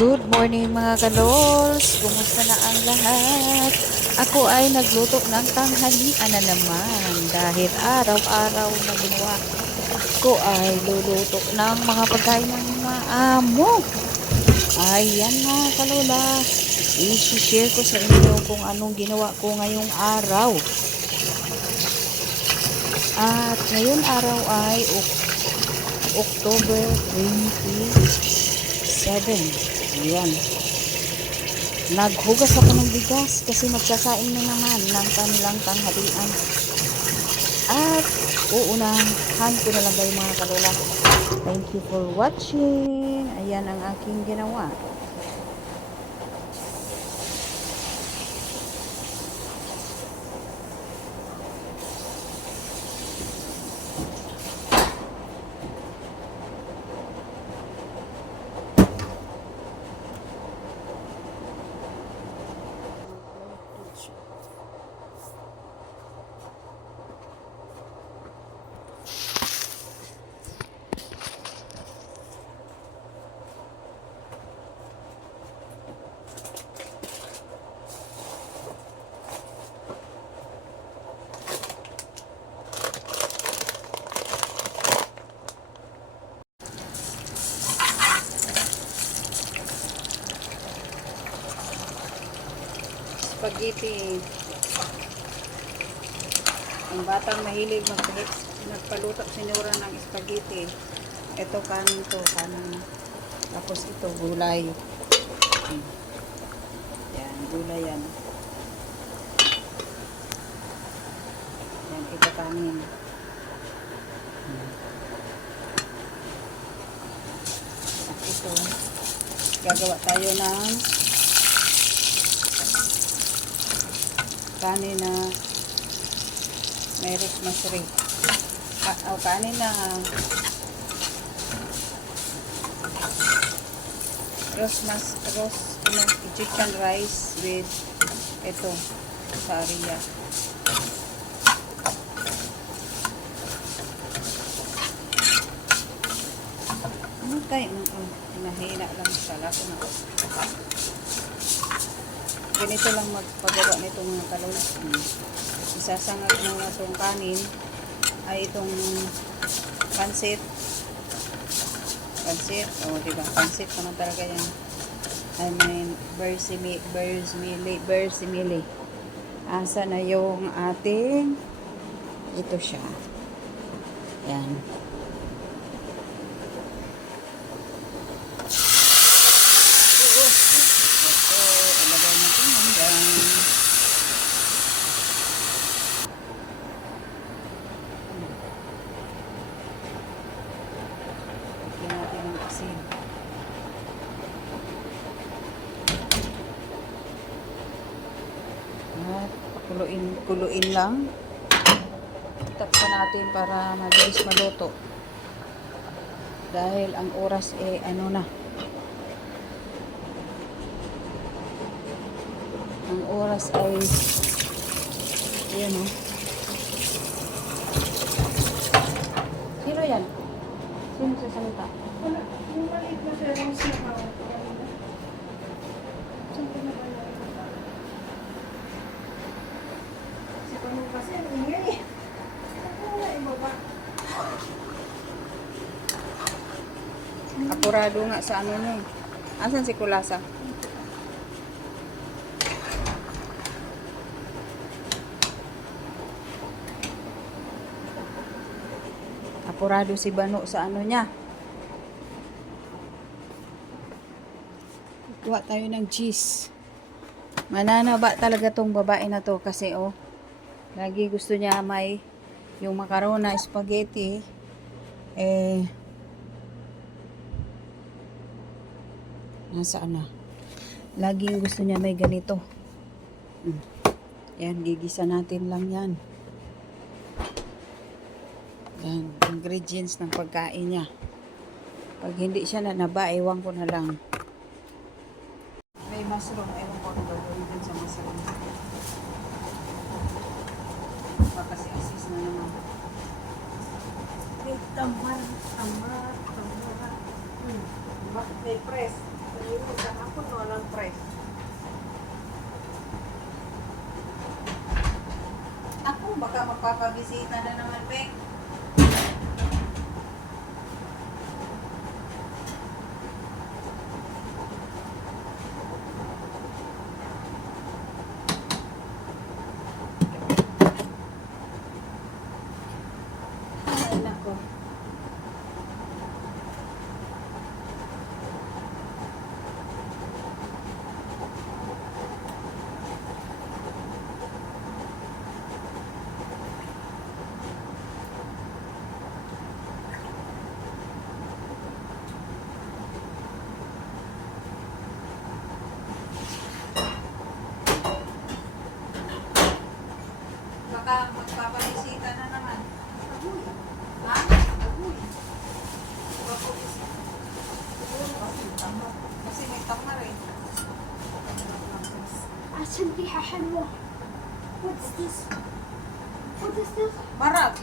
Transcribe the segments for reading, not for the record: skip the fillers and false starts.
Good morning mga kalols! Kumusta na ang lahat? Ako ay nagluto ng tanghalian na naman dahil araw-araw na ginawa ko ay luluto ng mga pagkain ng mga amo. Ayan mga kalola, i-share ko sa inyo kung anong ginawa ko ngayong araw. At ngayon araw ay October 27. Ayan. Naghugas ako ng bigas kasi magsasaing na naman ng kanilang tanghalian. At uunahan ko na lang kayo mga kalola. Thank you for watching. Ayan ang aking ginawa. Spaghetti. Ang batang mahilig magpaluto sinura ng spaghetti. Ito kanin to, kanin. Tapos ito gulay. Yan, gulay yan. Yan, ito kanin. At ito, gagawa tayo ng kanin na may rosemary. Kanin na Egyptian rice with ito, saria. Ano tayo? Hinahina lang sa lato na. Ganito lang magpagawa nito mga kalol. Isasangag mo na itong kanin ay itong pansit. O diba? Pansit naman talaga yan. I mean, bersimili. Asa na yung ating ito siya. Yan. At kuluin lang. Takpan natin para mabilis maluto. Dahil ang oras ano na. Ang oras ay ayan o. Sino yan? Sino sa salita? Wala. Yung maliit na serong siya. Kasi ang ingay. Ako wala ibaba. Apurado nga sa ano nyo. Asan si Kulasa? Apurado si Bano sa ano niya. Kuha tayo ng cheese. Mananaba talaga tong babae na to kasi lagi gusto niya may yung macarona spaghetti nasaan na? Laging gusto niya may ganito. Yan, gigisa natin lang yan. Yan, ingredients ng pagkain niya. Pag hindi siya nanaba, ewan ko na lang. May mushroom, ewan ko na gagawin din sa mushroom. Kasi asis na naman. Tamar. Bakit may press? Ayun, puno ng press. Ako, baka magpapabisita na naman, Beng. Ay, nako. Baka magpapabisita na naman. Agoy. Ha? Agoy. Magpapabisita. Kasi may tamar eh. عشان ريحة حلوة. What's this? What is this? Marag.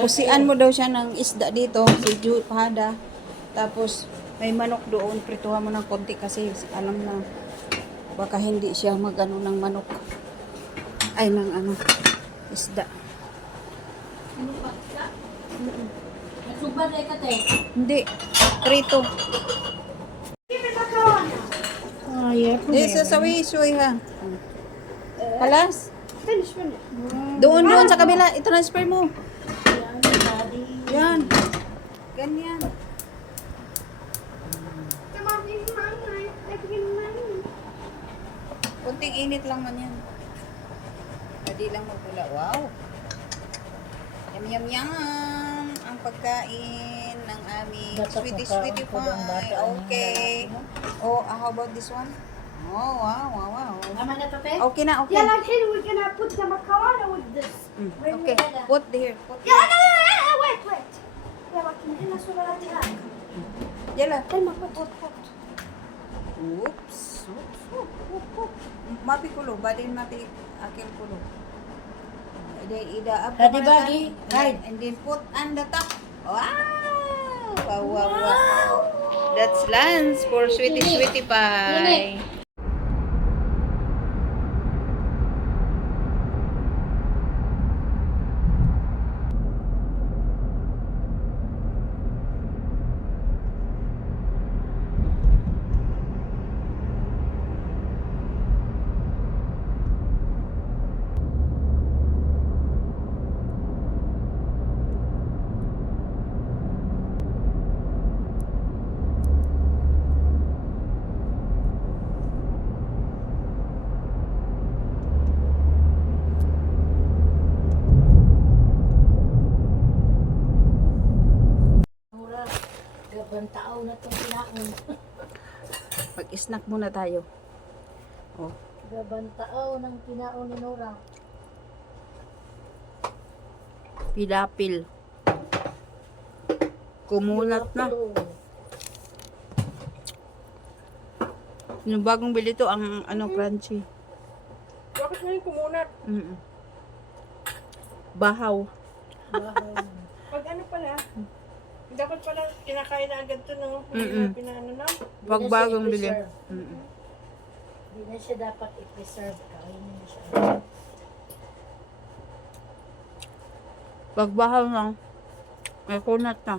Kusian mo daw siya ng isda dito, si Jude Pahada. Tapos may manok doon, prituhan mo ng konti kasi alam na baka hindi siya magano ng manok. Ay, ng ano, isda. Nagsugba na ikate. Hindi, prito. Give me macaroni. Oh, yeah. Di, sasawi-suwi ha. Halas? Finish. Doon sa kabila, i-transfer mo. Yan, daddy. Yan. Ganyan. Kunting init lang man yan. Pwede lang magpula. Wow. Yum, yum, yum. Ang pagkain ng aming sweetie pie. Okay. Oh, how about this one? Oh, wow. Tama na to, te? Okay na, okay. يلا الحين we're gonna put the macaroni with this. Okay. Put here. Put يلا here. لا wait. يلا كنا هنا صورة هناك. Yala. كلمة put. Oops. Mapi kulo. Badin mapi akil kulo. Ida up. Ready, Baggy? Right. And then put on the top. Wow. That's lunch for sweetie pie. Gabang tao na itong kinaon. Mag-snack muna tayo. Oh. Gabang tao ng kinaon ni Nora. Pilapil. Kumunat na. Yung bagong bili to, ang ano, crunchy. Bakit ngayon kumunat? Bahaw. Pag ano pala, dapat pala kinakain na agad to, no? Hindi na pinaano na. Pag bagong bili. Hindi na siya dapat i-preserve. Kainin na siya. Pagbahaw lang. May kunat na.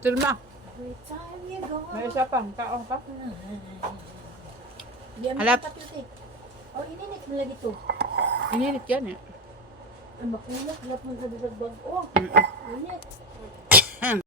Tilma. Every time you go. May isa pa. Kaong pa. Hindi mo Halap. kapatid eh. Oh, ininit mo lagi to. Inilit yan eh. Ang makulak. Halap mo sa bag. Oh, init.